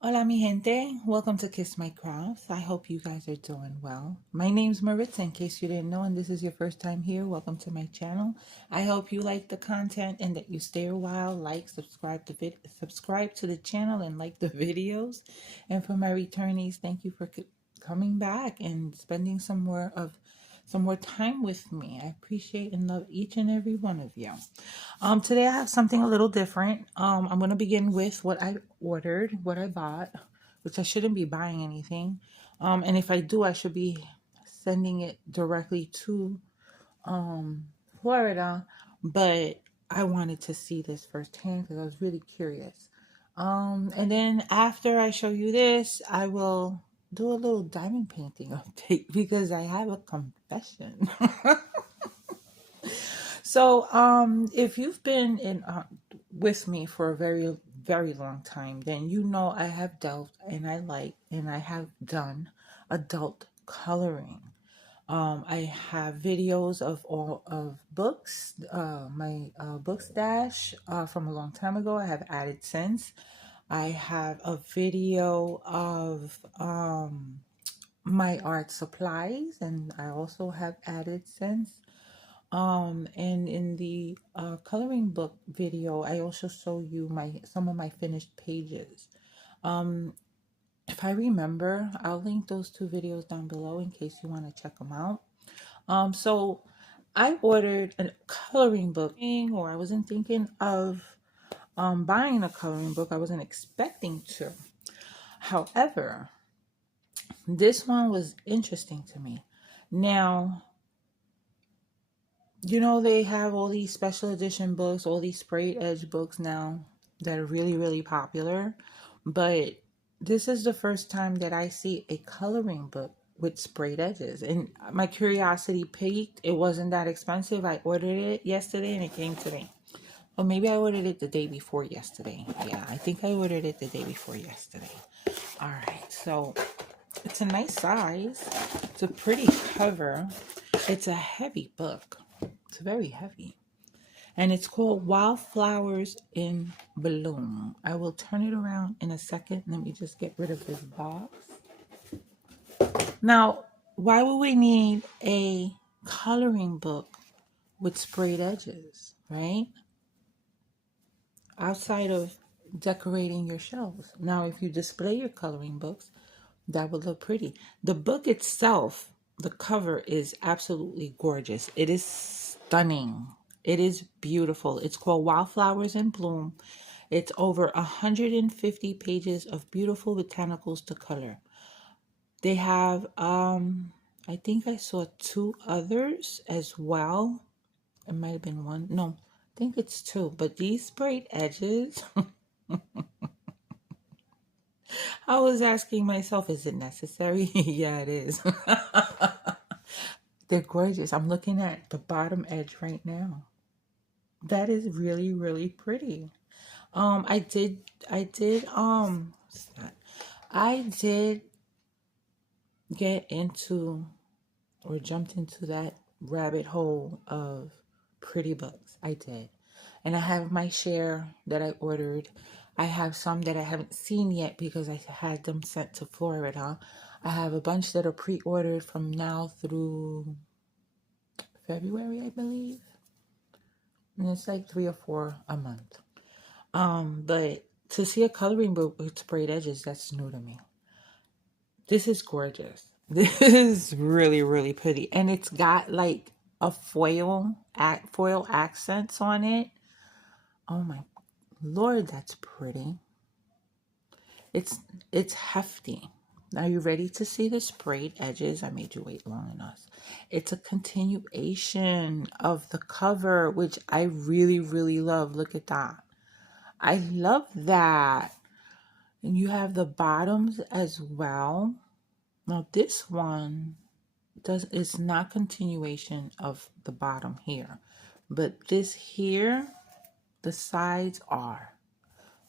Hola mi gente, welcome to Kiss My Crafts. I hope you guys are doing well. My name's Maritza, in case you didn't know, and this is your first time here. Welcome to my channel. I hope you like the content and that you stay a while, like, subscribe to the channel and like the videos. And for my returnees, thank you for coming back and spending some more time with me. I appreciate and love each and every one of you. Today I have something a little different. I'm gonna begin with what I ordered, what I bought, which I shouldn't be buying anything. And if I do, I should be sending it directly to Florida. But I wanted to see this firsthand because I was really curious. And then after I show you this, I will do a little diamond painting update because I have a confession. So, if you've been in with me for a very, very long time, then you know I have dealt and I have done adult coloring. I have videos of all of books, my book stash from a long time ago. I have added since. I have a video of my art supplies, and I also have added since. And in the coloring book video, I also show you some of my finished pages. Um, if I remember, I'll link those two videos down below in case you want to check them out. So I ordered a coloring book, or I wasn't thinking of buying a coloring book. I wasn't expecting to. However, this one was interesting to me. Now, you know, they have all these special edition books, all these sprayed edge books now that are really, really popular. But this is the first time that I see a coloring book with sprayed edges. And my curiosity piqued. It wasn't that expensive. I ordered it yesterday and it came to me. Or maybe I ordered it the day before yesterday. Yeah, I think I ordered it the day before yesterday. All right, so it's a nice size. It's a pretty cover. It's a heavy book. It's very heavy. And it's called Wildflowers in Bloom. I will turn it around in a second. Let me just get rid of this box. Now, why would we need a coloring book with sprayed edges, right? Outside of decorating your shelves. Now, if you display your coloring books, that would look pretty. The book itself, the cover is absolutely gorgeous. It is stunning. It is beautiful. It's called Wildflowers in Bloom. It's over 150 pages of beautiful botanicals to color. They have I think I saw two others as well. It might have been one. No, I think it's two. But these sprayed edges, I was asking myself, is it necessary? Yeah, it is. They're gorgeous. I'm looking at the bottom edge right now. That is really, really pretty. I did, I did, what's that? I did get into or jumped into that rabbit hole of pretty books. I did. And I have my share that I ordered. I have some that I haven't seen yet because I had them sent to Florida. I have a bunch that are pre-ordered from now through February, I believe. And it's like 3 or 4 a month. But to see a coloring book with sprayed edges, that's new to me. This is gorgeous. This is really, really pretty. And it's got like a foil accents on it. Oh my Lord, that's pretty. It's it's hefty. Now you ready to see the sprayed edges? I made you wait long enough. It's a continuation of the cover, which I really, really love. Look at that. I love that. And you have the bottoms as well. Now this one it's not continuation of the bottom here. But this here, the sides are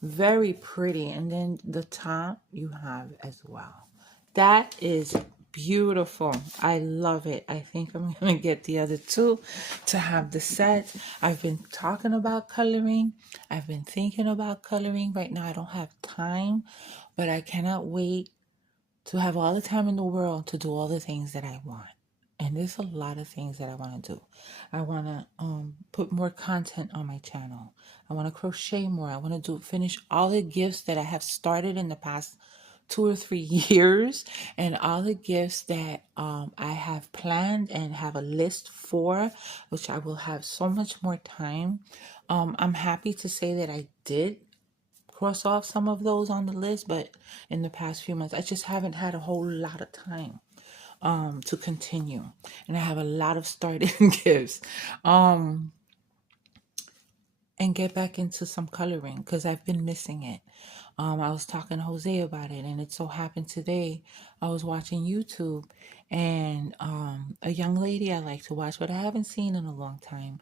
very pretty. And then the top you have as well. That is beautiful. I love it. I think I'm going to get the other two to have the set. I've been talking about coloring. I've been thinking about coloring. Right now, I don't have time, but I cannot wait to have all the time in the world to do all the things that I want. And there's a lot of things that I want to do. I want to put more content on my channel. I want to crochet more. I want to finish all the gifts that I have started in the past 2 or 3 years, and all the gifts that I have planned and have a list for, which I will have so much more time. I'm happy to say that I did cross off some of those on the list, but in the past few months, I just haven't had a whole lot of time to continue. And I have a lot of started gifts. And get back into some coloring because I've been missing it. I was talking to Jose about it, and it so happened today I was watching YouTube, and a young lady I like to watch, but I haven't seen in a long time,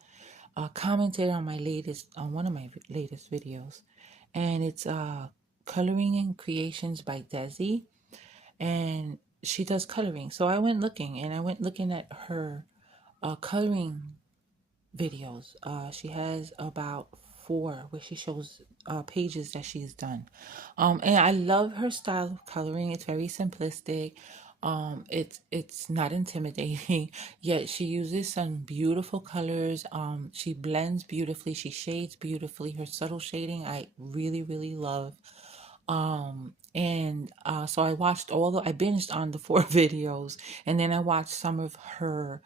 commented on one of my latest videos, and it's coloring and creations by Desi, and she does coloring. So I went looking at her coloring videos. She has about 4 where she shows pages that she's done. And I love her style of coloring. It's very simplistic. It's not intimidating, yet she uses some beautiful colors. She blends beautifully. She shades beautifully. Her subtle shading, I really, really love. And so I binged on the 4 videos, and then I watched some of her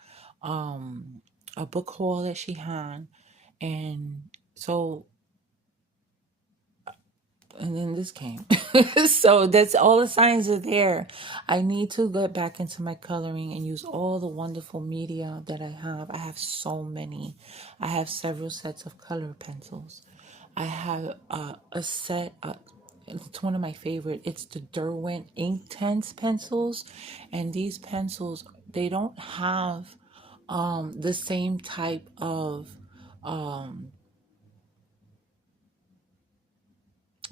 a book haul that she had, and so and then this came. So that's all the signs are there. I need to get back into my coloring and use all the wonderful media that I have. I have so many. I have several sets of color pencils. I have a set. It's one of my favorite. It's the Derwent Inktense pencils, and these pencils, they don't have the same type of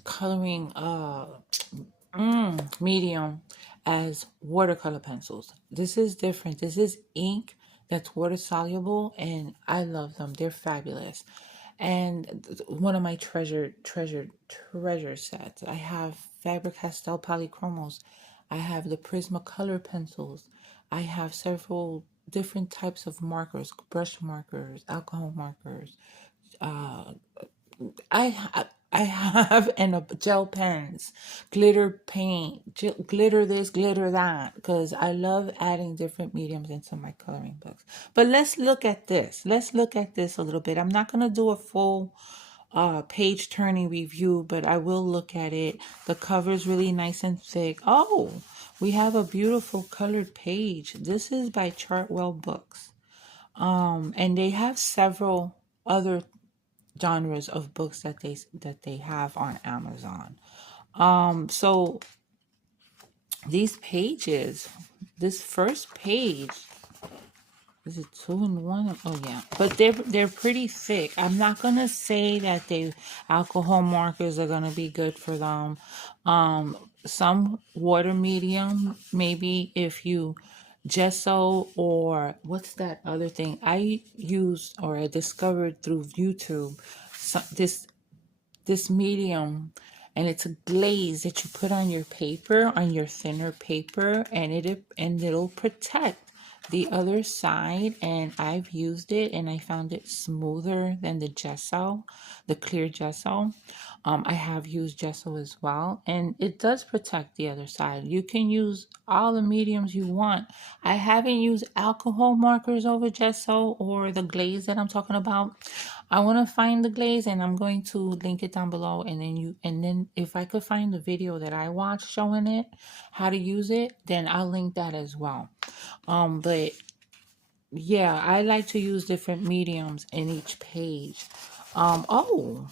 coloring medium as watercolor pencils. This is different. This is ink that's water soluble, and I love them. They're fabulous. And one of my treasure sets. I have Faber-Castell polychromos. I have the Prismacolor pencils. I have several different types of markers, brush markers, alcohol markers, I have and gel pens, glitter paint, glitter this, glitter that, because I love adding different mediums into my coloring books. But let's look at this. Let's look at this a little bit. I'm not going to do a full page turning review, but I will look at it. The cover is really nice and thick. Oh, we have a beautiful colored page. This is by Chartwell Books. And they have several other genres of books that they have on Amazon. So these pages, this first page, is it 2-in-1? Oh yeah, but they're pretty thick. I'm not gonna say that they alcohol markers are gonna be good for them. Some water medium, maybe if you gesso, or what's that other thing I used or I discovered through YouTube, this medium, and it's a glaze that you put on your paper, on your thinner paper, and it'll protect the other side. And I've used it, and I found it smoother than the gesso, the clear gesso. I have used gesso as well, and it does protect the other side. You can use all the mediums you want. I haven't used alcohol markers over gesso or the glaze that I'm talking about. I want to find the glaze, and I'm going to link it down below, and then if I could find the video that I watched showing it, how to use it, then I'll link that as well. But yeah, I like to use different mediums in each page. Oh,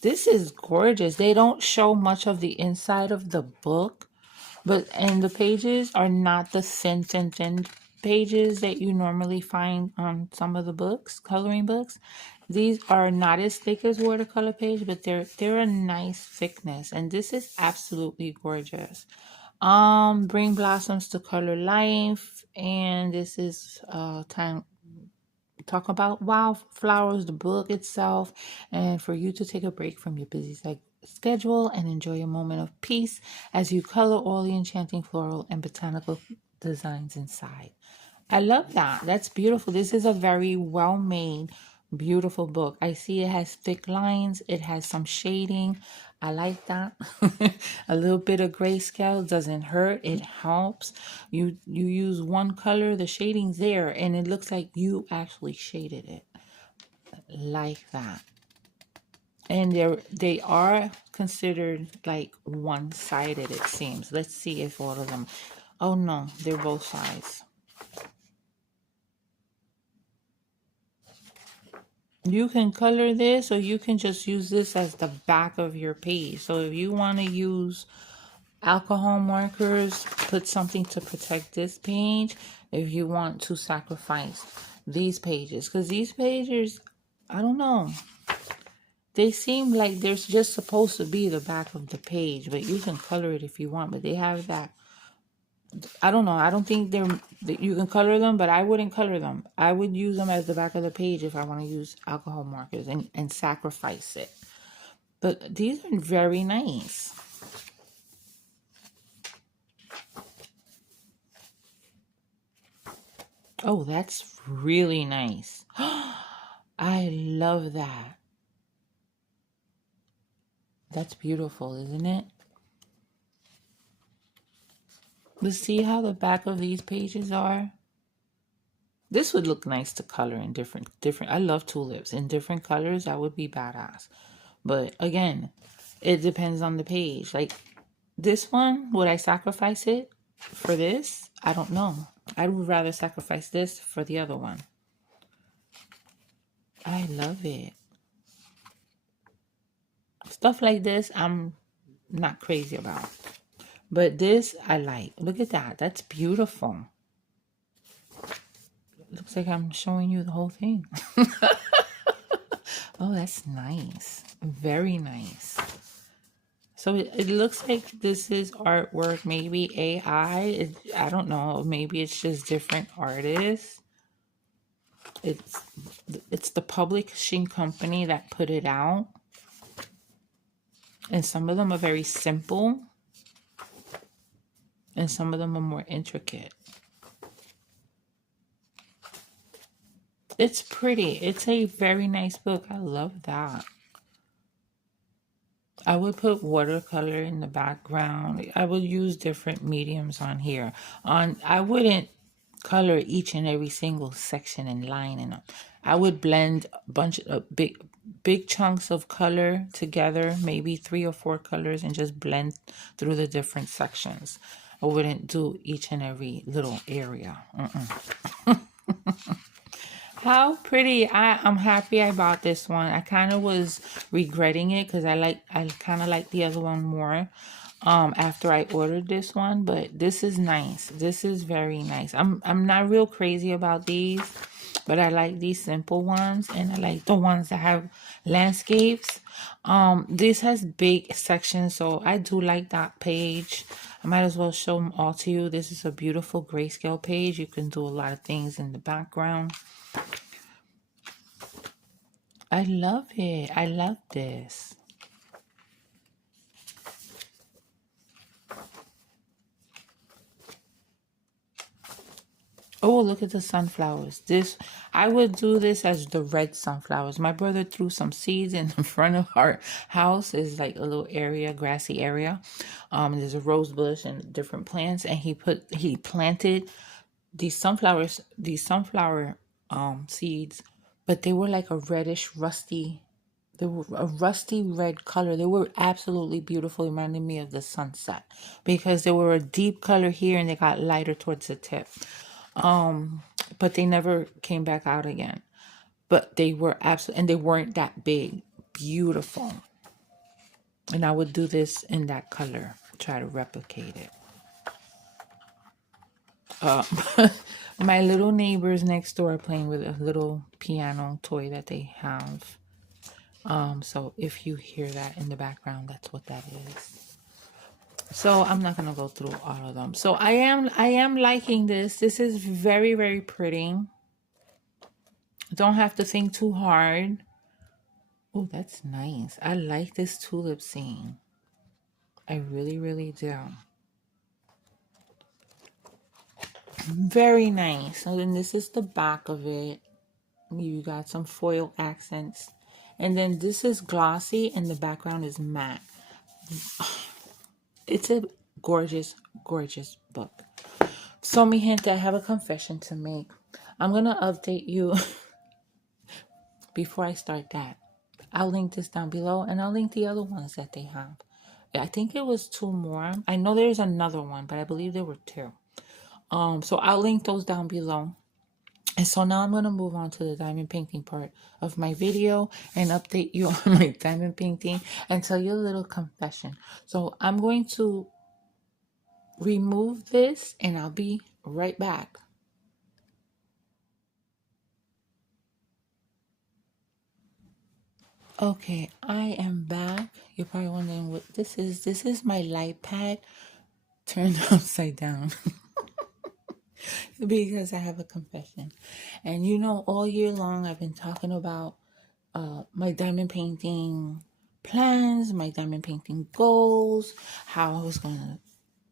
this is gorgeous. They don't show much of the inside of the book, and the pages are not the thin pages that you normally find on some of the books, coloring books. These are not as thick as watercolor page, but they're a nice thickness, and this is absolutely gorgeous. Bring blossoms to color life, and this is time talk about wildflowers, the book itself, and for you to take a break from your busy schedule and enjoy a moment of peace as you color all the enchanting floral and botanical designs inside. I love that. That's beautiful. This is a very well made, beautiful book. I see it has thick lines, it has some shading. I like that. A little bit of grayscale doesn't hurt, it helps. You use one color, the shading's there, and it looks like you actually shaded it like that. And they are considered like one-sided, it seems. Let's see if all of them. Oh no, they're both sides. You can color this, or you can just use this as the back of your page. So if you want to use alcohol markers, put something to protect this page. If you want to sacrifice these pages, because these pages, I don't know, they seem like they're just supposed to be the back of the page, but you can color it if you want. But they have that, I don't know, I don't think you can color them, but I wouldn't color them. I would use them as the back of the page if I want to use alcohol markers and sacrifice it. But these are very nice. Oh, that's really nice. I love that. That's beautiful, isn't it? Let's see how the back of these pages are. This would look nice to color in different. I love tulips in different colors. That would be badass. But again, it depends on the page. Like this one, would I sacrifice it for this? I don't know. I would rather sacrifice this for the other one. I love it. Stuff like this, I'm not crazy about. But this, I like. Look at that. That's beautiful. Looks like I'm showing you the whole thing. Oh, that's nice. Very nice. So it looks like this is artwork, maybe AI. I don't know. Maybe it's just different artists. It's the publishing company that put it out. And some of them are very simple. And some of them are more intricate. It's pretty. It's a very nice book. I love that. I would put watercolor in the background. I would use different mediums on here. I wouldn't color each and every single section and line in them. I would blend a bunch of big chunks of color together, maybe 3 or 4 colors, and just blend through the different sections. I wouldn't do each and every little area. How pretty. I'm happy I bought this one. I kind of was regretting it because I kind of like the other one more after I ordered this one, but this is nice. This is very nice. I'm not real crazy about these, but I like these simple ones, and I like the ones that have landscapes. This has big sections, so I do like that page. I might as well show them all to you. This is a beautiful grayscale page. You can do a lot of things in the background. I love it. I love this. Oh, look at the sunflowers. I would do this as the red sunflowers. My brother threw some seeds in the front of our house. It's like a little area, grassy area. There's a rose bush and different plants, and he planted these sunflower seeds, but they were like a reddish, rusty. They were a rusty red color. They were absolutely beautiful. It reminded me of the sunset because they were a deep color here and they got lighter towards the tip. But they never came back out again. But they were absolutely, and they weren't that big. Beautiful. And I would do this in that color. Try to replicate it. My little neighbors next door are playing with a little piano toy that they have. So if you hear that in the background, that's what that is. So I'm not gonna go through all of them. So I am liking this. This is very, very pretty. Don't have to think too hard. Oh, that's nice. I like this tulip scene. I really, really do. Very nice. So then this is the back of it. You got some foil accents. And then this is glossy and the background is matte. It's a gorgeous, gorgeous book. So, mi gente, I have a confession to make. I'm going to update you before I start that. I'll link this down below and I'll link the other ones that they have. I think it was 2 more. I know there's another one, but I believe there were 2. So I'll link those down below. And so now I'm going to move on to the diamond painting part of my video and update you on my diamond painting and tell you a little confession. So I'm going to remove this and I'll be right back. Okay, I am back. You're probably wondering what this is. This is my light pad turned upside down. Because I have a confession. And you know, all year long I've been talking about my diamond painting plans, my diamond painting goals, how I was going to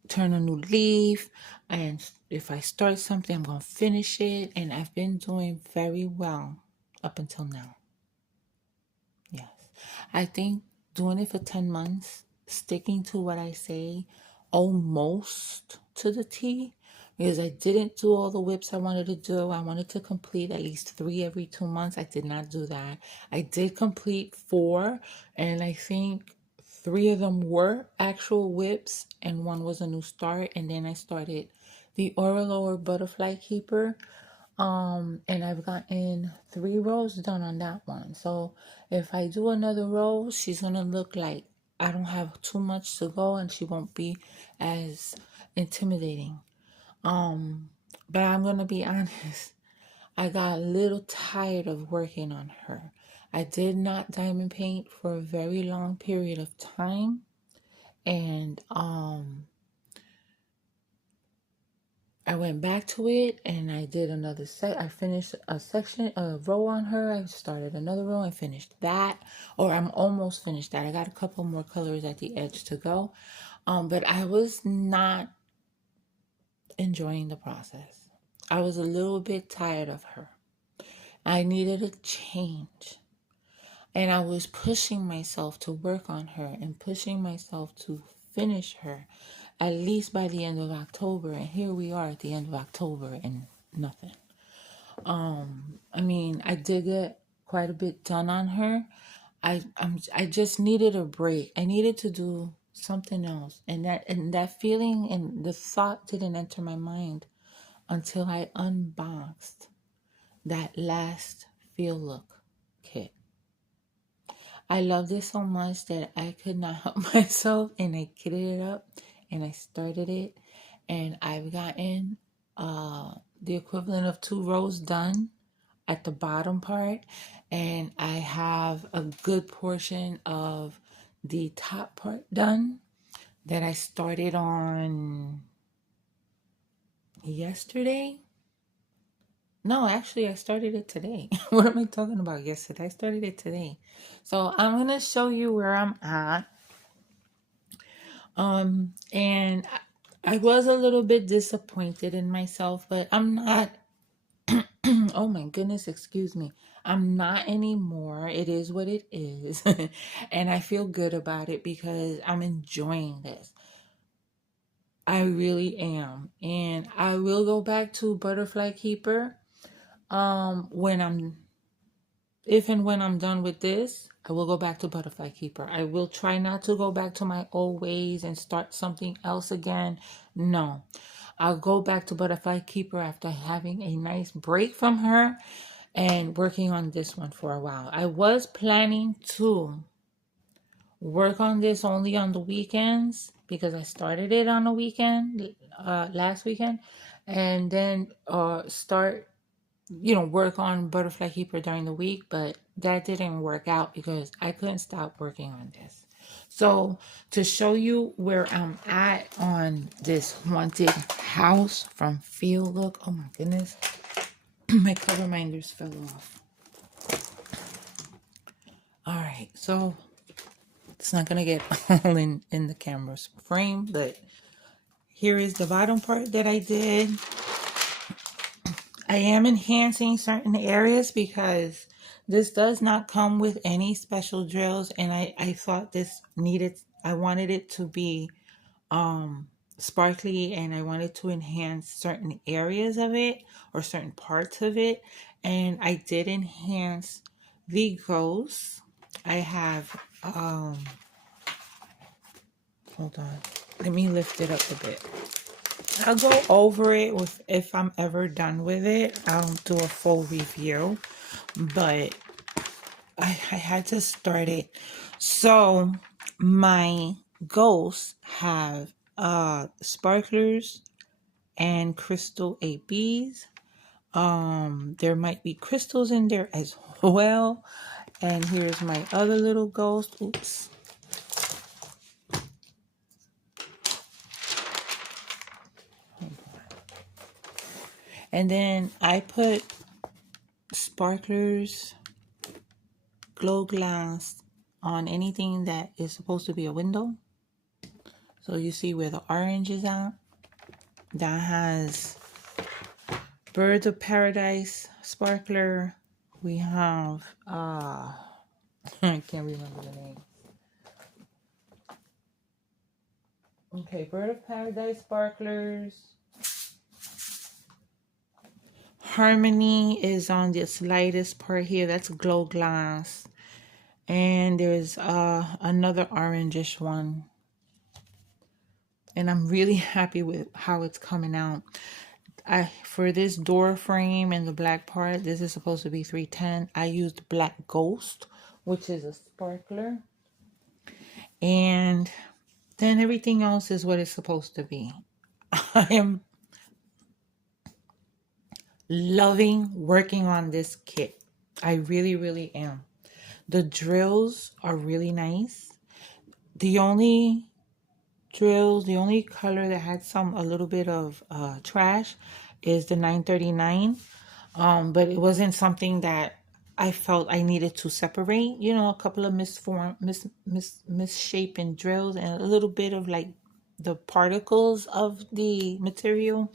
turn a new leaf, and if I start something, I'm going to finish it. And I've been doing very well up until now. Yes. I think doing it for 10 months, sticking to what I say almost to the T, because I didn't do all the whips I wanted to do. I wanted to complete at least 3 every 2 months. I did not do that. I did complete 4, and I think 3 of them were actual whips, and 1 was a new start. And then I started the Orlo or Butterfly Keeper. And I've gotten 3 rows done on that one. So if I do another row, she's gonna look like I don't have too much to go and she won't be as intimidating. But I'm gonna be honest, I got a little tired of working on her. I did not diamond paint for a very long period of time, and I went back to it and I did another set. I finished a row on her. I started another row and finished that. Or I'm almost finished that. I got a couple more colors at the edge to go. But I was not enjoying the process. I was a little bit tired of her. I needed a change. And I was pushing myself to work on her and pushing myself to finish her at least by the end of October. And here we are at the end of October and nothing. I mean, I did get quite a bit done on her. I just needed a break. I needed to do something else. And that feeling and the thought didn't enter my mind until I unboxed that last Feel Look kit. I loved it so much that I could not help myself, and I kitted it up and I started it, and I've gotten the equivalent of 2 rows done at the bottom part, and I have a good portion of the top part done that I started on yesterday. No, actually, I started it today. What am I talking about yesterday? I started it today. So I'm going to show you where I'm at. And I was a little bit disappointed in myself, but I'm not, oh my goodness, excuse me. I'm not anymore. It is what it is. And I feel good about it because I'm enjoying this. I really am. And I will go back to Butterfly Keeper when I'm if and when I'm done with this. I will go back to Butterfly Keeper. I will try not to go back to my old ways and start something else again. No, I'll go back to Butterfly Keeper after having a nice break from her and working on this one for a while. I was planning to work on this only on the weekends because I started it on the weekend, last weekend, and then start work on Butterfly Keeper during the week, but that didn't work out because I couldn't stop working on this. So to show you where I'm at on this haunted house from Feel Look. Oh my goodness. My cover minders fell off. All right, so it's not gonna get all in the camera's frame, but here is the bottom part that I did. I am enhancing certain areas because this does not come with any special drills, and I thought this needed, I wanted it to be sparkly, and I wanted to enhance certain areas of it or certain parts of it, and I did enhance the ghosts. I have hold on, let me lift it up a bit. I'll go over it with, if I'm ever done with it, I'll do a full review, but I had to start it. So my ghosts have sparklers and crystal ABs. There might be crystals in there as well. And here's my other little ghost. Oops. And then I put sparklers, glow glass on anything that is supposed to be a window. So you see where the orange is at? That has Birds of Paradise sparkler. We have I can't remember the name. Okay, Bird of Paradise sparklers. Harmony is on this lightest part here. That's glow glass. And there's another orangish one. And I'm really happy with how it's coming out. For this door frame and the black part, this is supposed to be 310. I used Black Ghost, which is a sparkler. And then everything else is what it's supposed to be. I am loving working on this kit. I really, really am. The drills are really nice. The only color that had a little bit of trash is the 939. But it wasn't something that I felt I needed to separate. You know, a couple of misshapen drills and a little bit of like the particles of the material.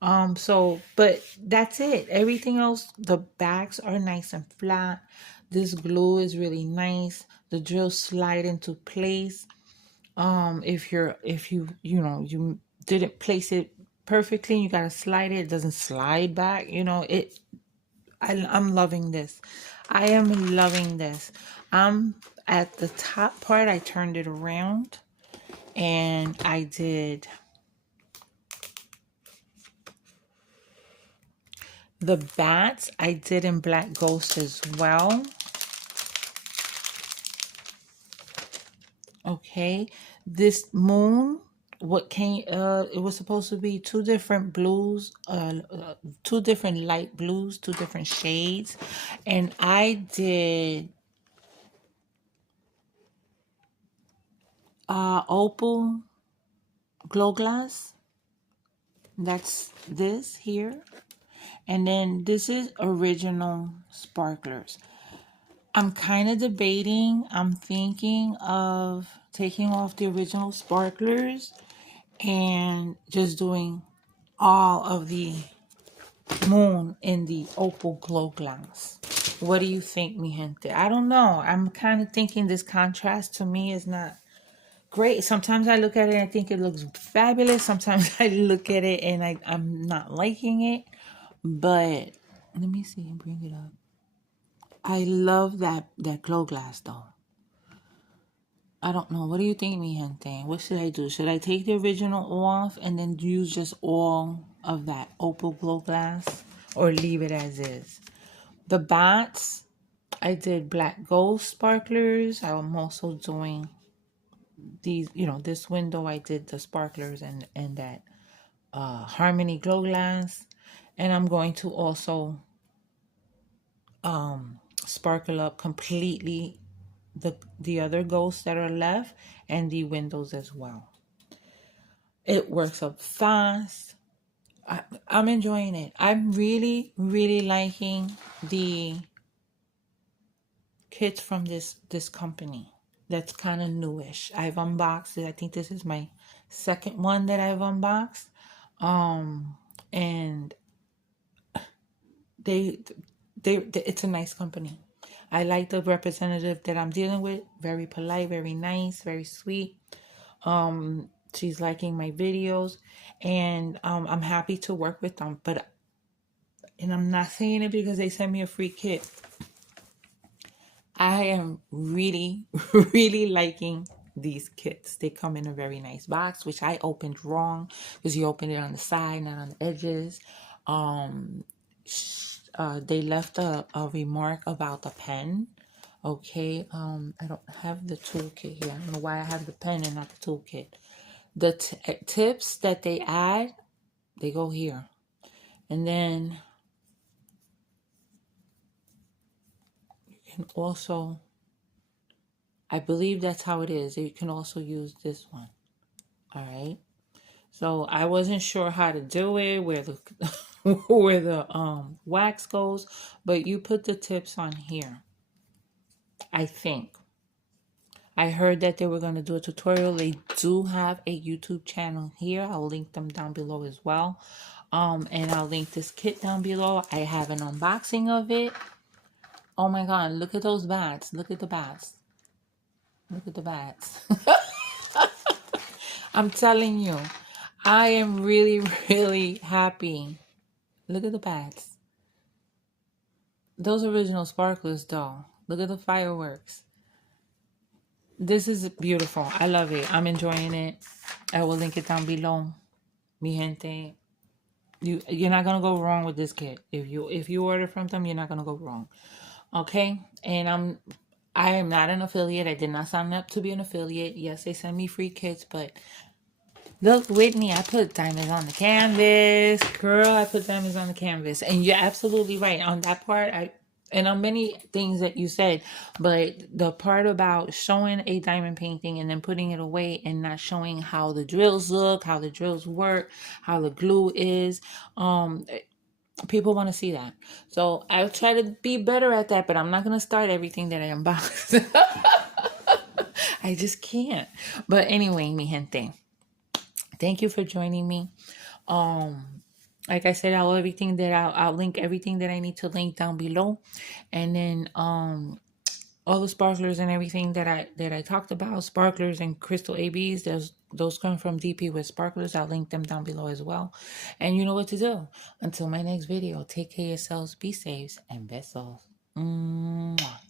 But that's it. Everything else, the backs are nice and flat. This glue is really nice. The drills slide into place. If you didn't place it perfectly, you gotta slide it. It doesn't slide back. I'm loving this. I am loving this. At the top part, I turned it around and I did the bats. I did in Black Ghost as well. Okay, this moon, it was supposed to be two different blues, two different light blues, two different shades, and I did opal glow glass. That's this here, and then this is original sparklers. I'm kind of debating. I'm thinking of taking off the original sparklers and just doing all of the moon in the opal glow glass. What do you think, mi gente? I don't know. I'm kind of thinking this contrast to me is not great. Sometimes I look at it and I think it looks fabulous. Sometimes I look at it and I'm not liking it. But let me see and bring it up. I love that glow glass though. I don't know. What do you think, mi gente? What should I do? Should I take the original off and then use just all of that opal glow glass, or leave it as is? The bats, I did Black Gold sparklers. I'm also doing these, this window I did the sparklers and that Harmony glow glass. And I'm going to also sparkle up completely the other ghosts that are left and the windows as well. It works up fast. I'm enjoying it. I'm really, really liking the kits from this company. That's kind of newish. I've unboxed it. I think this is my second one that I've unboxed. And they it's a nice company. I like the representative that I'm dealing with. Very polite, very nice, very sweet. She's liking my videos, and I'm happy to work with them. But and I'm not saying it because they sent me a free kit. I am really, really liking these kits. They come in a very nice box, which I opened wrong because you open it on the side, not on the edges. Um, they left a remark about the pen. Okay, I don't have the toolkit here. I don't know why I have the pen and not the toolkit. The tips that they add, they go here. And then you can also, I believe that's how it is. You can also use this one. All right. So I wasn't sure how to do it, where the where the wax goes, but you put the tips on here. I think. I heard that they were going to do a tutorial. They do have a YouTube channel here. I'll link them down below as well. And I'll link this kit down below. I have an unboxing of it. Oh my God, look at those bats. Look at the bats. Look at the bats. I'm telling you, I am really, really happy. Look at the bats. Those original sparklers though. Look at the fireworks. This is beautiful. I love it. I'm enjoying it. I will link it down below. Mi gente. You're not gonna go wrong with this kit. If you order from them, you're not gonna go wrong. Okay? And I am not an affiliate. I did not sign up to be an affiliate. Yes, they send me free kits, but look, Whitney, I put diamonds on the canvas. Girl, I put diamonds on the canvas. And you're absolutely right. On that part, and on many things that you said, but the part about showing a diamond painting and then putting it away and not showing how the drills look, how the drills work, how the glue is, people want to see that. So I'll try to be better at that, but I'm not going to start everything that I unbox. I just can't. But anyway, mi gente, thank you for joining me. Like I said, I'll link everything that I need to link down below, and then all the sparklers and everything that I talked about, sparklers and crystal ABs. Those come from DP with sparklers. I'll link them down below as well. And you know what to do. Until my next video, take care of yourselves, be safe, and besos. Mwah.